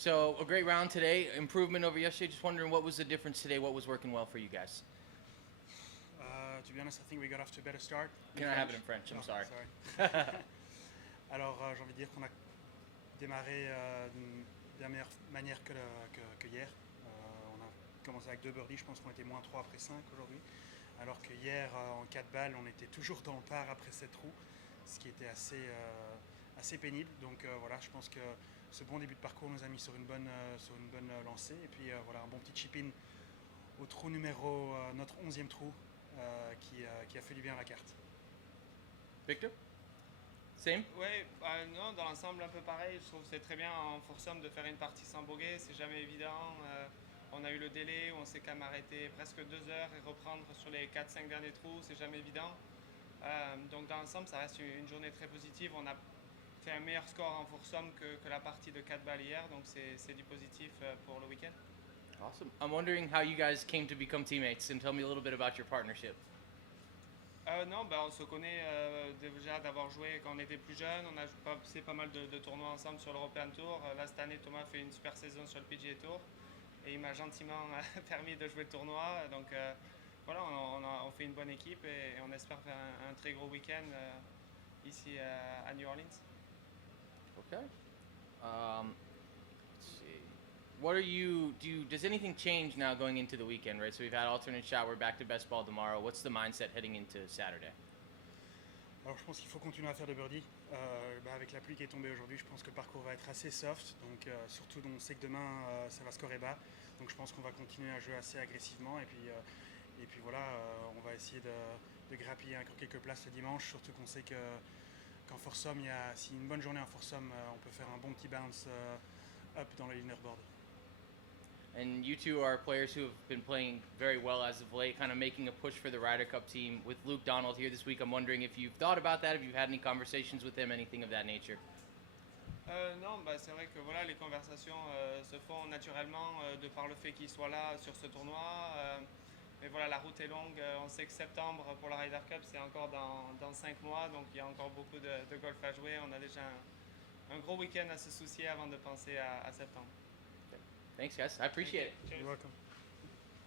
So a great round today, improvement over yesterday. Just wondering what was the difference today, what was working well for you guys? To be honest, I think we got off to a better start. Can I have it in French? I'm Oh, sorry. Alors, j'ai envie de dire qu'on a démarré de la meilleure manière que hier. On a commencé avec 2 birdies, je pense qu'on était moins 3 après 5 aujourd'hui. Alors que hier, en 4 balles, on était toujours dans le par après 7 trous, ce qui était assez pénible. Donc voilà, je pense que ce bon début de parcours nous a mis sur une bonne lancée. Et puis voilà, un bon petit chip-in au trou numéro, notre 11e trou, qui a fait du bien à la carte. Victor? Same? Oui, non, dans l'ensemble un peu pareil. Je trouve que c'est très bien en foursome de faire une partie sans bogey, c'est jamais évident. On a eu le délai où on s'est quand même arrêté presque 2 heures et reprendre sur les 4-5 derniers trous, c'est jamais évident. Donc dans l'ensemble, ça reste une journée très positive. On a fait un meilleur score en foursome que la partie de 4 balles hier, donc c'est du positif pour le week-end. Awesome. I'm wondering how you guys came to become teammates and tell me a little bit about your partnership. Non, on se connaît déjà d'avoir joué quand on était plus jeune. On a passé pas mal de tournois ensemble sur l'European Tour. Là, cette année, Thomas fait une super saison sur le PGA Tour et il m'a gentiment permis de jouer le tournoi. Donc voilà, on fait une bonne équipe et on espère faire un très gros week-end ici à New Orleans. Okay. Let's see. What are does anything change now going into the weekend, right? So we've had alternate shot, we're back to best ball tomorrow. What's the mindset heading into Saturday? Alors je pense qu'il faut continuer à faire de birdies. Avec la pluie qui est tombée aujourd'hui, je pense que le parcours va être assez soft. Donc surtout, on sait que demain, ça va scorer bas. Donc je pense qu'on va continuer à jouer assez agressivement. Et puis voilà, on va essayer de grappiller encore quelques places le dimanche. Surtout qu'on sait qu'en foursome, si une bonne journée en foursome, on peut faire un bon petit bounce up dans le leaderboard. And you two are players who have been playing very well as of late, kind of making a push for the Ryder Cup team. With Luke Donald here this week, I'm wondering if you've thought about that, if you've had any conversations with him, anything of that nature. Non, c'est vrai que voilà, les conversations se font naturellement de par le fait qu'il soit là sur ce tournoi. Mais voilà, la route est longue. On sait que septembre pour la Ryder Cup, c'est encore dans 5 mois. Donc il y a encore beaucoup de golf à jouer. On a déjà un gros week-end à se soucier avant de penser à septembre. Thanks, guys. I appreciate it. Cheers. You're welcome.